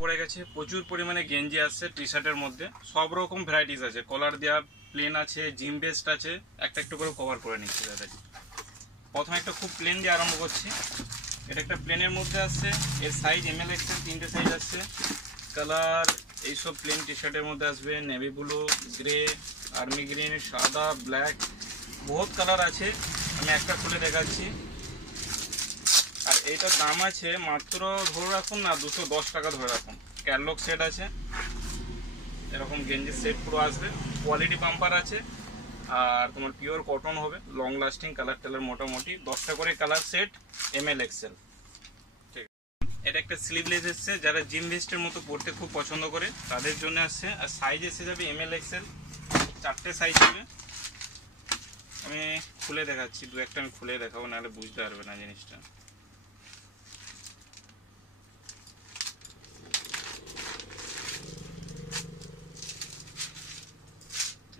পড়ে গেছে প্রচুর পরিমাণে গেঞ্জি আসছে টি শার্টের মধ্যে, সব রকম ভ্যারাইটিস আছে, কলার দেওয়া, প্লেন আছে, জিম বেস্ট আছে, একটা একটু করে কভার করে নিচ্ছি দাদাজি। প্রথমে একটা খুব প্লেন দিয়ে আরম্ভ করছি। এটা একটা প্লেনের মধ্যে আসছে, এর সাইজ এমএল এক্সেল, 3টে সাইজ আসছে। কালার এইসব প্লেন টি শার্টের মধ্যে আসবে navy blue, grey, army green, সাদা, ব্ল্যাক, বহুত কালার আছে। আমি একটা খুলে দেখাচ্ছি। আর এইটার দাম আছে মাত্র ধরে রাখুন না 210 টাকা ধরে রাখুন। ক্যাটলগ সেট আছে, এরকম গেঞ্জির সেট পুরো আসবে, কোয়ালিটি বাম্পার আছে। আর তোমার পিওর কটন হবে, লং লাস্টিং, কালার টালার মোটামুটি 10টা করে কালার সেট, এমএল এক্সেল। ঠিক আছে, এটা একটা স্লিভলেস এসছে, যারা জিম ভেস্টের মতো পরতে খুব পছন্দ করে তাদের জন্য আসছে। আর সাইজ এসে যাবে এমএল এক্সেল, 4টে সাইজ হবে। আমি খুলে দেখাচ্ছি, দু একটা আমি খুলে দেখাবো, নাহলে বুঝতে পারবে না জিনিসটা।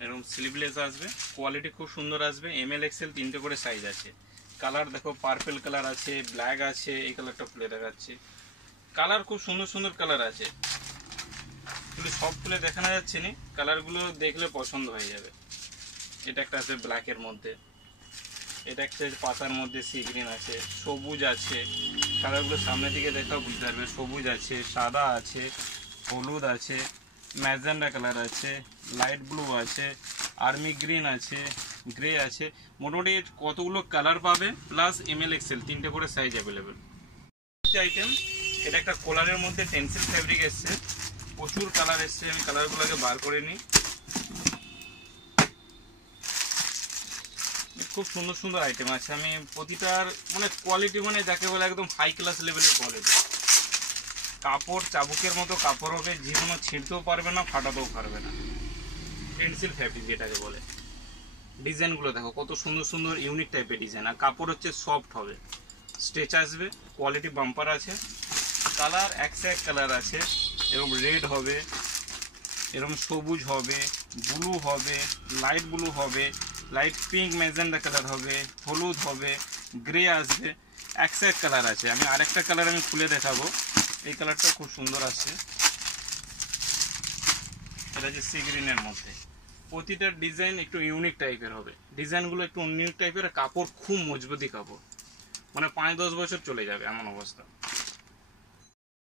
এরকম স্লিভলেস আসবে, কোয়ালিটি খুব সুন্দর আসবে, এমএল এক্সেল 3টে করে সাইজ আছে। কালার দেখো, পার্পেল কালার আছে, ব্ল্যাক আছে, এই কালারটা খুলে দেখাচ্ছি। কালার খুব সুন্দর সুন্দর কালার আছে, কিন্তু সব খুলে দেখানো যাচ্ছে না, কালারগুলো দেখলে পছন্দ হয়ে যাবে। এটা একটা আছে ব্ল্যাকের মধ্যে, এটা একটা পাতার মধ্যে সি গ্রিন আছে, সবুজ আছে। কালারগুলো সামনের দিকে দেখা বুঝতে পারবে, সবুজ আছে, সাদা আছে, হলুদ আছে, ম্যাজেন্ডা কালার আছে, লাইট ব্লু আছে, আর্মি গ্রিন আছে, গ্রে আছে। মোটামুটি কতগুলো কালার পাবে, প্লাস এমএল এক্সেল 3টে করে সাইজ অ্যাভেলেবেল আইটেম। এটা একটা কলারের মধ্যে টেন্সিল ফ্যাব্রিক এসছে, প্রচুর কালার এসছে। আমি কালারগুলোকে বার করে নিই। খুব সুন্দর সুন্দর আইটেম আছে। আমি প্রতিটার মানে কোয়ালিটি, মানে যাকে বলে একদম হাই ক্লাস লেভেলের কোয়ালিটি। কাপড় চাবুকের মতো কাপড় হবে, যে কোনো ছিঁড়তেও পারবে না, ফাটাতেও পারবে না। টেন্সিল ফ্যাব্রিক যেটাকে বলে। ডিজাইনগুলো দেখো কত সুন্দর সুন্দর ইউনিক টাইপের ডিজাইন। আর কাপড় হচ্ছে সফট হবে, স্ট্রেচ আসবে, কোয়ালিটি বাম্পার আছে। কালার একশো এক কালার আছে, এরকম রেড হবে, এরকম সবুজ হবে, ব্লু হবে, লাইট ব্লু হবে, লাইট পিঙ্ক ম্যাজেন্ডা কালার হবে, হলুদ হবে, গ্রে আসবে, একশো এক কালার আছে। আমি আরেকটা কালার আমি খুলে দেখাবো, এই কালারটা খুব সুন্দর আছে। এটা হচ্ছে সি গ্রিনের মধ্যে। প্রতিটা ডিজাইন একটু ইউনিক টাইপের হবে, ডিজাইনগুলো একটু ইউনিক টাইপের। কাপড় খুব মজবুতি কাপড়, মানে 5-10 বছর চলে যাবে এমন অবস্থা।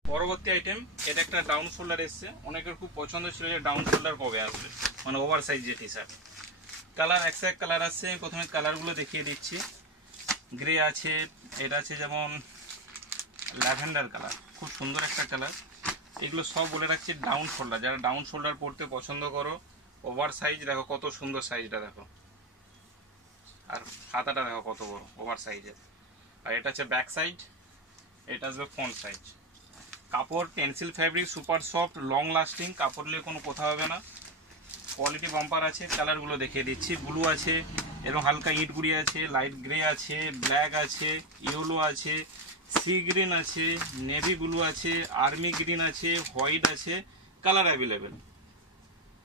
পরবর্তী আইটেম, এটা একটা ডাউন শোল্ডার এসছে। অনেকের খুব পছন্দ ছিল যে ডাউন শোল্ডার কবে আসবে, মানে ওভার সাইজ যে টি শার্ট। কালার একশো এক কালার আসছে। প্রথমে কালারগুলো দেখিয়ে দিচ্ছি। গ্রে আছে, এটা আছে যেমন ল্যাভেন্ডার কালার, খুব সুন্দর একটা কালার। এগুলো সব বলে রাখছি ডাউন শোল্ডার, যারা ডাউন শোল্ডার পরতে পছন্দ করো। ওভার সাইজ দেখো কত সুন্দর, সাইজটা দেখো, আর হাতাটা দেখো কত বড়, ওভার সাইজের। আর এটা হচ্ছে ব্যাক সাইড, এটা আসবে ফ্রন্ট সাইজ। কাপড় Tencel fabric, super soft, long lasting, কাপড় নিয়ে কোনো কথা হবে না, কোয়ালিটি বাম্পার আছে। কালারগুলো দেখিয়ে দিচ্ছি। ব্লু আছে, এবং হালকা ইট গুড়ি আছে, লাইট গ্রে আছে, ব্ল্যাক আছে, ইয়েলো আছে, সি গ্রিন আছে, নেভি ব্লু আছে, আর্মি গ্রিন আছে, হোয়াইট আছে, কালার অ্যাভেলেবেল।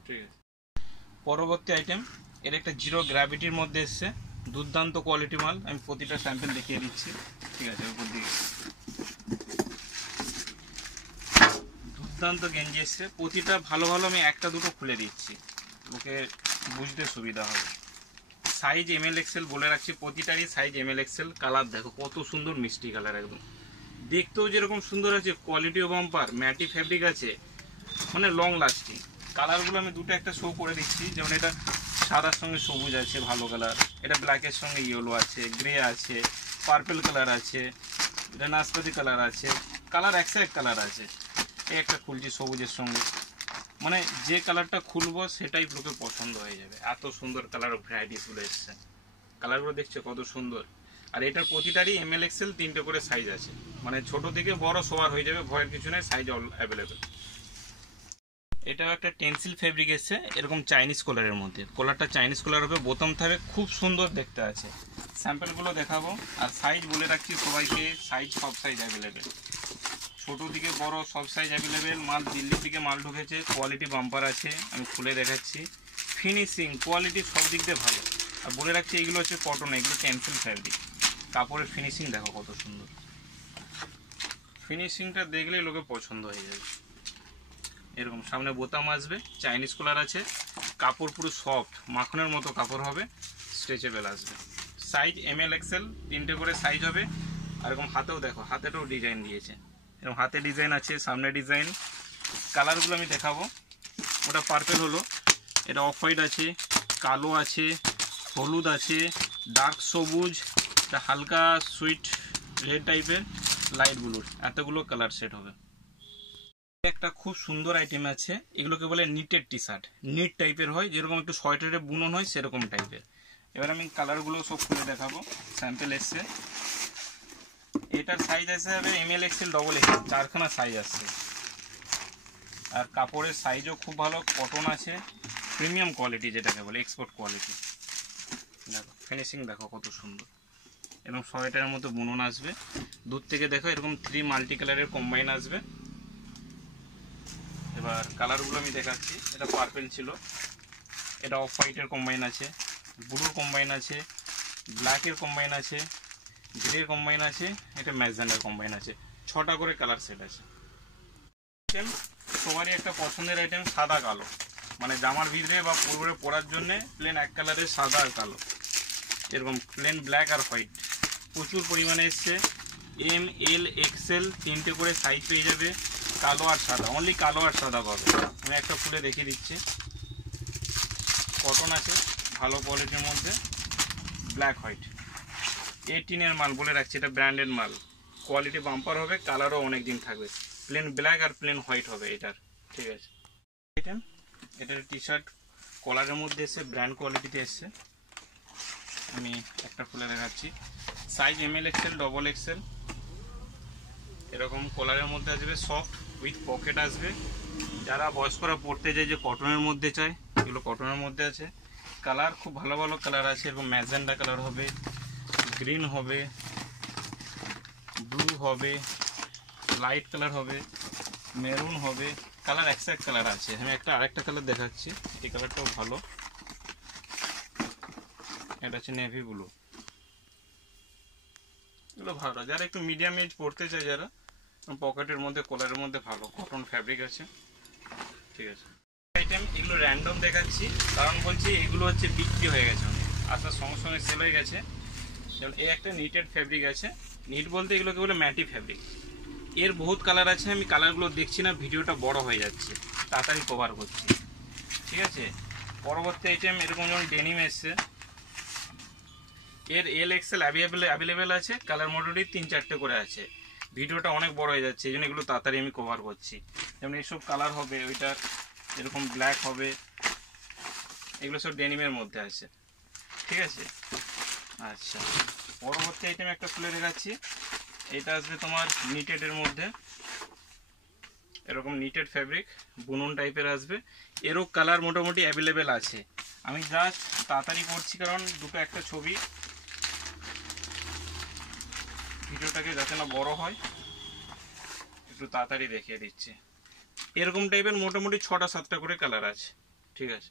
ঠিক আছে, পরবর্তী আইটেম, এর একটা জিরো গ্র্যাভিটির মধ্যে এসছে, দুর্দান্ত কোয়ালিটি মাল। আমি প্রতিটা স্যাম্পল দেখিয়ে দিচ্ছি। ঠিক আছে, উপর দিকে দুর্দান্ত গেঞ্জি এসছে। প্রতিটা ভালো ভালো আমি একটা দুটো খুলে দিচ্ছি, ওকে বুঝতে সুবিধা হবে। সাইজ এমএল এক্সেল বলে রাখছি, প্রতিটারই সাইজ এমএল এক্সেল। কালার দেখো কত সুন্দর, মিষ্টি কালার, একদম দেখতেও যেরকম সুন্দর আছে, কোয়ালিটিও বাম্পার, ম্যাটি ফ্যাব্রিক আছে, মানে লং লাস্টিং। কালারগুলো আমি দুটো একটা শো করে দিচ্ছি। যেমন এটা সাদার সঙ্গে সবুজ আছে, ভালো কালার। এটা ব্ল্যাকের সঙ্গে ইয়েলো আছে, গ্রে আছে, পার্পেল কালার আছে, এটা নাশপাতি কালার আছে। কালার একশো এক কালার আছে। এই একটা খুলছি সবুজের সঙ্গে, মানে যে কালারটা খুলবো সেটাই লোকের পছন্দ হয়ে যাবে, এত সুন্দর কালার ভ্যারাইটিসগুলো এসছে। কালারগুলো দেখছো কত সুন্দর। আর এটার প্রতিটারই এমএল এক্সেল 3টে করে সাইজ আছে, মানে ছোট থেকে বড় সবার হয়ে যাবে, ভয়ের কিছু নেই, সাইজ অল অ্যাভেলেবেল। এটাও একটা টেন্সিল ফেব্রিক এসছে, এরকম চাইনিজ কলারের মধ্যে। কলারটা চাইনিজ কলার হবে, বোতাম থাকবে, খুব সুন্দর দেখতে আছে। স্যাম্পলগুলো দেখাবো। আর সাইজ বলে রাখছি সবাইকে, সাইজ সব সাইজ অ্যাভেলেবেল, ছোট থেকে বড় সব সাইজ অ্যাভেলেবেল। মাল দিল্লি থেকে মাল ঢুকেছে, কোয়ালিটি বাম্পার আছে। আমি খুলে দেখাচ্ছি। ফিনিশিং কোয়ালিটি সব দিক দিয়ে ভালো। আর বলে রাখছি এইগুলো হচ্ছে কটন, এগুলো টেন্সিল ফ্যাব্রিক। কাপড়ের ফিনিশিং দেখো কত সুন্দর, ফিনিশিংটা দেখলেই লোকে পছন্দ হয়ে যাবে। এরকম সামনে বোতাম আসবে, চাইনিজ কলার আছে, কাপড় পুরো সফট মাখনের মতো কাপড় হবে, স্ট্রেচেবল আসবে। সাইজ এমএল এক্সেল 3টে করে সাইজ হবে। আর এরকম হাতেও দেখো, হাতেটাও ডিজাইন দিয়েছে, এরকম হাতে ডিজাইন আছে, সামনে ডিজাইন। কালারগুলো আমি দেখাবো। ওটা পার্পেল হলো, এটা অফ হোয়াইট আছে, কালো আছে, হলুদ আছে, ডার্ক সবুজ, এটা হালকা সুইট রেড টাইপের, লাইট ব্লুর, এতগুলো কালার সেট হবে। একটা খুব সুন্দর আইটেম আছে, এগুলোকে বলে নিটেড টি শার্ট। নিট টাইপের হয়, যেরকম একটু সোয়েটারে বুনন হয় সেরকম টাইপের। এবার আমি কালারগুলো সব খুলে দেখাবো। স্যাম্পেল এসছে, এটার সাইজ আসে যাবে এমএল এক্সেল ডবল এক্সেল, 4খানা সাইজ আসছে। আর কাপড়ের সাইজও খুব ভালো, কটন আছে, প্রিমিয়াম কোয়ালিটি যেটাকে বলে, এক্সপোর্ট কোয়ালিটি। দেখো ফিনিশিং দেখো কত সুন্দর, এরকম সোয়েটারের মতো বুনন আসবে। দূর থেকে দেখো এরকম 3 মাল্টি কালারের কম্বাইন আসবে। এবার কালারগুলো আমি দেখাচ্ছি। এটা পার্পেল ছিল, এটা অফ হোয়াইটের কম্বাইন আছে, ব্লুর কম্বাইন আছে, ব্ল্যাকের কম্বাইন আছে, গ্রের কম্বাইন আছে, এটা ম্যাজেন্ডার কম্বাইন আছে। 6টা করে কালার সেট আছে। সবারই একটা পছন্দের আইটেম সাদা কালো, মানে জামার ভিতরে বা পুরো পরার জন্য প্লেন এক কালারের সাদা আর কালো, এরকম প্লেন ব্ল্যাক আর হোয়াইট প্রচুর পরিমাণে এসছে। এম এল এক্সেল 3টে করে সাইজ পেয়ে যাবে, কালো আর সাদা, অনলি কালো আর সাদা পাবে। আমি একটা খুলে দেখিয়ে দিচ্ছি। কটন আছে ভালো কোয়ালিটির মধ্যে, ব্ল্যাক হোয়াইট, 18-এর মাল বলে রাখছি, এটা ব্র্যান্ডেড মাল, কোয়ালিটি বাম্পার হবে, কালারও অনেক দিন থাকবে। প্লেন ব্ল্যাক আর প্লেন হোয়াইট হবে এটার, ঠিক আছে। আইটেম এটার টি শার্ট কলারের মধ্যে এসে ব্র্যান্ড কোয়ালিটিতে এসছে। আমি একটা খুলে দেখাচ্ছি। Size ML XL double Excel, এরকম কলারের মধ্যে আসবে, সফট উইথ পকেট আসবে। যারা বয়স্করা পড়তে যায় যে কটনের মধ্যে চায়, এগুলো কটনের মধ্যে আছে। কালার খুব ভালো ভালো কালার আছে, এরকম ম্যাজেন্ডা কালার হবে, গ্রিন হবে, ব্লু হবে, লাইট কালার হবে, মেরুন হবে, কালার এক কালার আছে। আমি আরেকটা কালার দেখাচ্ছি, এই কালারটাও ভালো, এটা হচ্ছে নেভি ব্লু। এগুলো ভালো, যারা একটু মিডিয়াম এজ পড়তে চায়, যারা পকেটের মধ্যে কলারের মধ্যে ভালো, কটন ফ্যাব্রিক আছে, ঠিক আছে। আইটেম এগুলো র্যান্ডম দেখাচ্ছি, কারণ বলছি এগুলো হচ্ছে বিক্রি হয়ে গেছে, আসার সঙ্গে সঙ্গে সেল হয়ে গেছে। যেমন এই একটা নিটেড ফ্যাব্রিক আছে, নিট বলতে এগুলোকে বলে ম্যাটি ফ্যাব্রিক। এর বহুত কালার আছে, আমি কালারগুলো দেখছি না, ভিডিওটা বড় হয়ে যাচ্ছে, তাড়াতাড়ি কভার করছি, ঠিক আছে। পরবর্তী আইটেম এরকম যেমন ডেনিম এসছে, এর এল এক্সেল অ্যাভেলেবেল আছে, কালার মোটামুটি 3-4টে করে আছে। ভিডিওটা অনেক বড় হয়ে যাচ্ছে, এই জন্য এগুলো তাড়াতাড়ি আমি কভার করছি। যেমন এইসব কালার হবে, ওইটার এরকম ব্ল্যাক হবে, এগুলো সব ডেনিমের মধ্যে আছে, ঠিক আছে। আচ্ছা, পরবর্তী আইটেম একটা খুলে দেখাচ্ছি। এটা আসবে তোমার নিটেডের মধ্যে, এরকম নিটেড ফ্যাব্রিক বুনন টাইপের আসবে। এরও কালার মোটামুটি অ্যাভেলেবেল আছে। আমি জাস্ট তাড়াতাড়ি করছি, কারণ দুটো একটা ছবি, ভিডিওটাকে যাতে না বড় হয়, একটু তাড়াতাড়ি দেখিয়ে দিচ্ছি। এরকম টাইপের মোটামুটি 6টা 7টা করে কালার আছে, ঠিক আছে।